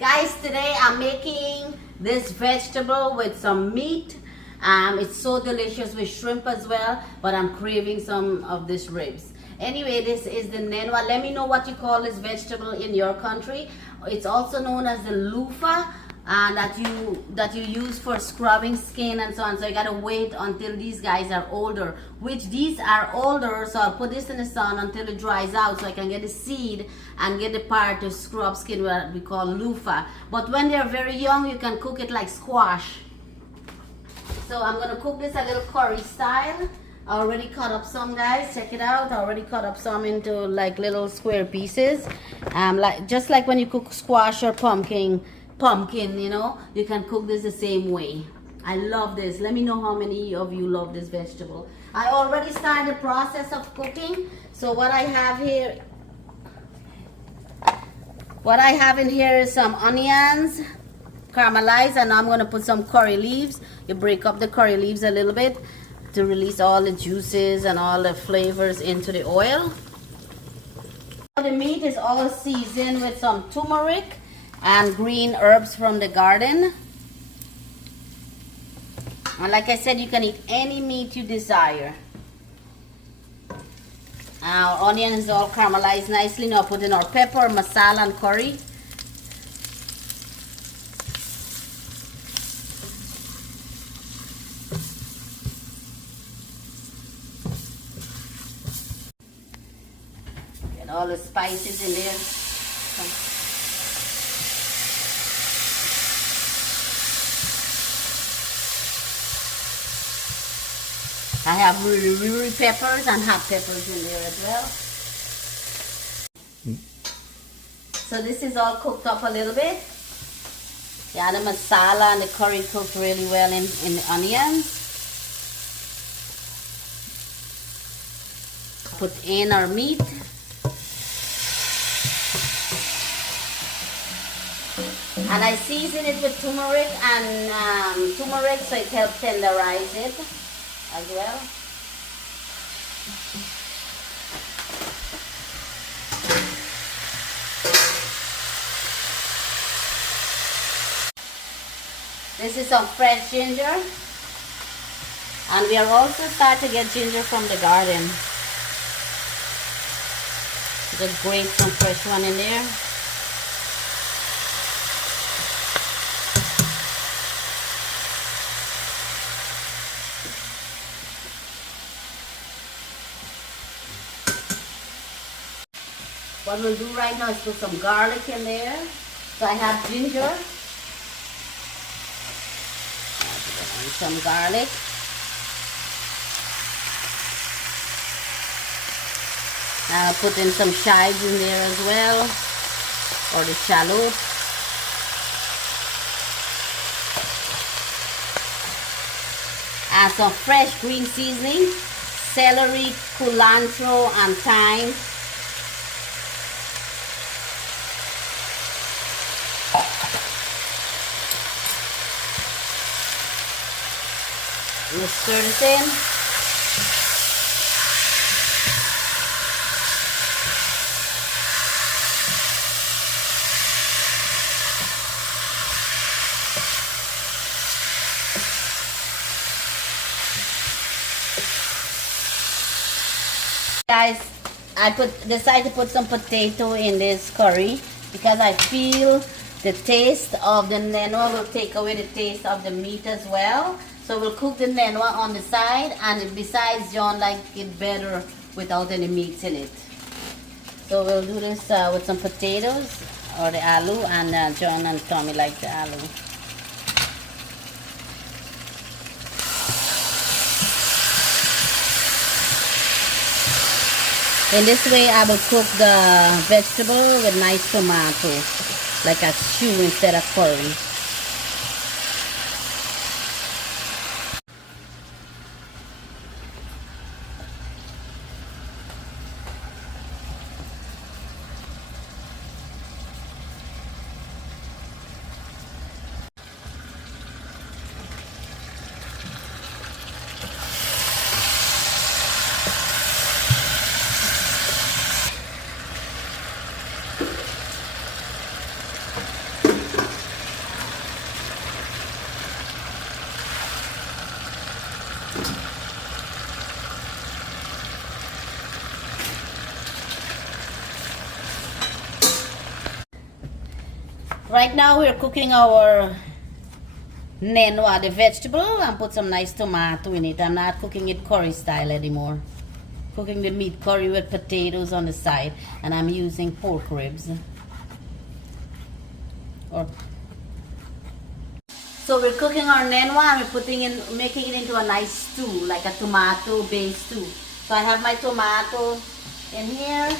Guys, today I'm making this vegetable with some meat. It's so delicious with shrimp as well, but I'm craving some of this ribs. Anyway, this is the Nenwha. Let me know what you call this vegetable in your country. It's also known as the loofah, that you use for scrubbing skin and so on. So you gotta wait until these guys are older, which these are older. So I'll put this in the sun until it dries out so I can get the seed and get the part to scrub skin, what we call loofah. But when they're very young, you can cook it like squash. So I'm gonna cook this a little curry style. I already cut up some, guys. Check it out. I already cut up some into like little square pieces. Just like when you cook squash or pumpkin, you know, you can cook this the same way. I love this. Let me know how many of you love this vegetable. I already started the process of cooking. So what I have in here is some onions, caramelized, and I'm going to put some curry leaves. You break up the curry leaves a little bit to release all the juices and all the flavors into the oil. The meat is all seasoned with some turmeric and green herbs from the garden. And like I said, you can eat any meat you desire. Our onion is all caramelized nicely. Now put in our pepper, masala, and curry. Get all the spices in there. I have riri peppers and hot peppers in there as well. So this is all cooked up a little bit. Yeah, the masala and the curry cooked really well in the onions. Put in our meat. And I season it with turmeric so it helps tenderize it as well. This is some fresh ginger, and we are also starting to get ginger from the garden. Just grate some fresh one in there. What we'll do right now is put some garlic in there. So I have ginger. Some garlic. I'll put in some chives in there as well, or the shallot. And some fresh green seasoning, celery, cilantro, and thyme. We'll stir this in. Guys, I decided to put some potato in this curry because I feel the taste of the Nenwha will take away the taste of the meat as well. So we'll cook the Nenwha on the side, and besides, John likes it better without any meats in it. So we'll do this with some potatoes or the aloo, and John and Tommy like the aloo. In this way, I will cook the vegetable with nice tomato, like a stew instead of curry. Right now we're cooking our Nenwha, the vegetable, and put some nice tomato in it. I'm not cooking it curry style anymore. Cooking the meat curry with potatoes on the side, and I'm using pork ribs. So we're cooking our Nenwha and we're making it into a nice stew, like a tomato-based stew. So I have my tomato in here.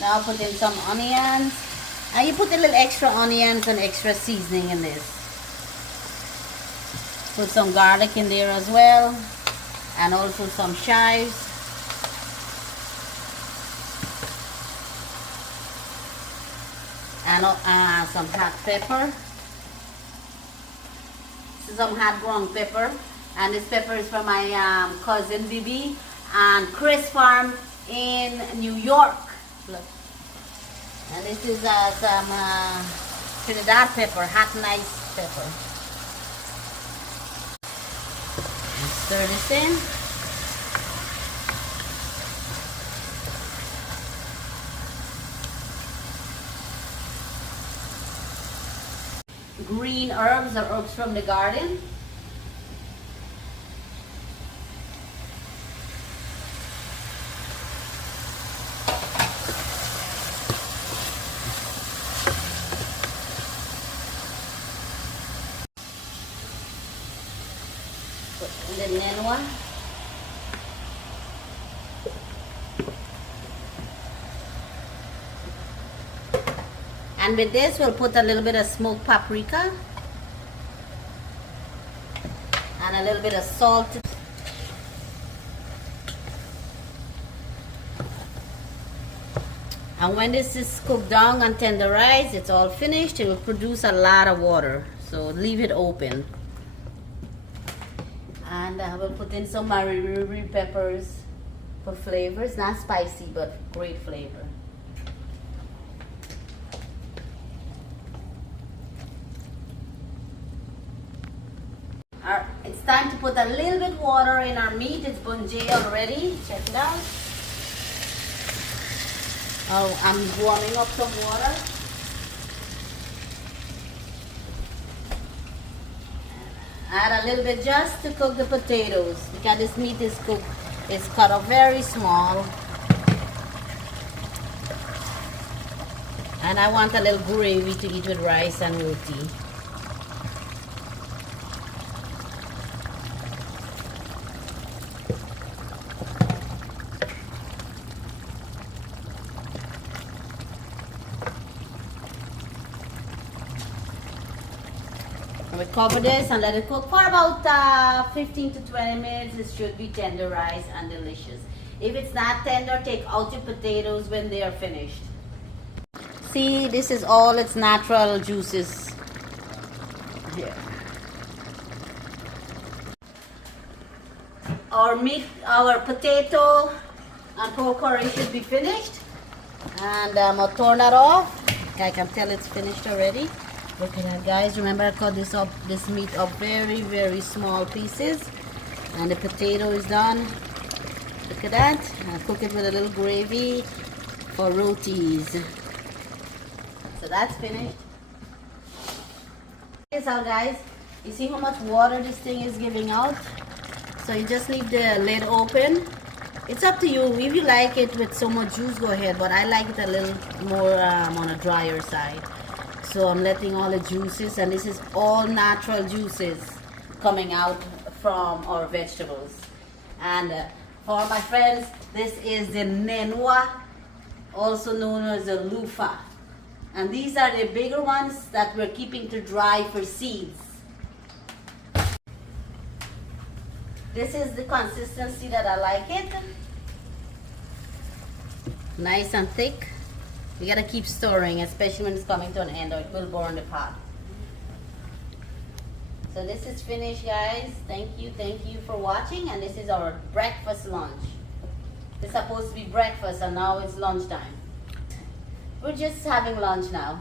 Now I'll put in some onions. And you put a little extra onions and extra seasoning in this. Put some garlic in there as well. And also some chives. And some hot pepper. This is some hot ground pepper. And this pepper is from my cousin Bibi and Chris Farm in New York. Look. And this is some Trinidad pepper, hot nice pepper. And stir this in. Green herbs or herbs from the garden. The Nenwha. And with this, we'll put a little bit of smoked paprika and a little bit of salt. And when this is cooked down and tenderized, it's all finished. It will produce a lot of water, so leave it open. And I will put in some mariri peppers for flavor. It's not spicy, but great flavor. It's time to put a little bit water in our meat. It's bunjay already. Check it out. Oh, I'm warming up some water. Add a little bit just to cook the potatoes because this meat is cooked. It's cut up very small. And I want a little gravy to eat with rice and roti. We cover this and let it cook for about 15 to 20 minutes. It should be tenderized and delicious. If it's not tender, take out your potatoes when they are finished. See, this is all its natural juices here. Our potato and pork curry should be finished. And I'll turn that off. I can tell it's finished already. Look at that, guys. Remember, I cut this meat up very, very small pieces. And the potato is done. Look at that. I cook it with a little gravy for rotis. So that's finished. Check this out, guys. You see how much water this thing is giving out? So you just leave the lid open. It's up to you. If you like it with so much juice, go ahead. But I like it a little more on a drier side. So I'm letting all the juices, and this is all natural juices coming out from our vegetables. And for my friends, this is the Nenwha, also known as the loofah. And these are the bigger ones that we're keeping to dry for seeds. This is the consistency that I like it. Nice and thick. You gotta keep stirring, especially when it's coming to an end, or it will burn the pot. So this is finished, guys. Thank you for watching. And this is our breakfast lunch. It's supposed to be breakfast, and now it's lunchtime. We're just having lunch now.